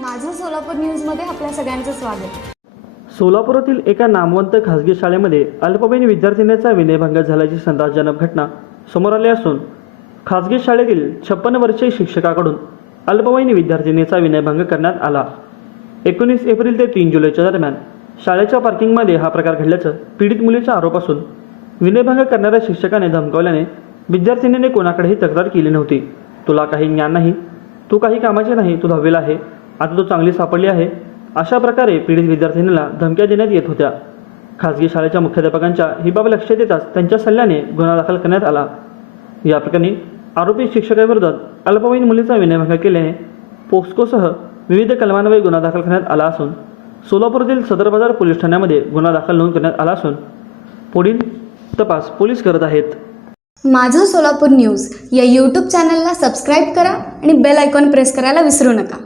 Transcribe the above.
माझं सोलापूर न्यूजमध्ये आपल्या सगळ्यांचं स्वागत. सोलापुरातील एका नामवंत खासगी शाळेमध्ये अल्पवयीन विद्यार्थिनीचा विनयभंग झाल्याची संतासजनक घटना समोर आली असून खासगी शाळेतील छप्पन्न वर्षीय शिक्षकाकडून अल्पवयीन विद्यार्थिनीचा विनयभंग करण्यात आला. एकोणीस एप्रिल ते तीन जुलैच्या दरम्यान शाळेच्या पार्किंगमध्ये हा प्रकार घडल्याचं पीडित मुलीचा आरोप असून विनयभंग करणाऱ्या शिक्षकाने धमकावल्याने विद्यार्थिनीने कोणाकडेही तक्रार केली नव्हती. तुला काही ज्ञान नाही तू काही कामाचे नाही तू दहावीला आहे आता तो चांगली सापडली आहे. अशा प्रकारे पीडित विद्यार्थिनीला धमक्या देण्यात येत होत्या. खासगी शाळेच्या मुख्याध्यापकांच्या ही बाब लक्षात येताच त्यांच्या सल्ल्याने गुन्हा दाखल करण्यात आला. या प्रकरणी आरोपी शिक्षकाविरोधात अल्पवयीन मुलीचा विनयभंग केल्याने पोस्कोसह विविध कलमांवर गुन्हा दाखल करण्यात आला असून सोलापूरतील सदर बाजार पोलीस ठाण्यामध्ये गुन्हा दाखल नोंद करण्यात आला असून पुढील तपास पोलीस करत आहेत. माझं सोलापूर न्यूज या यूट्यूब चॅनलला सबस्क्राईब करा आणि बेल आयकॉन प्रेस करायला विसरू नका.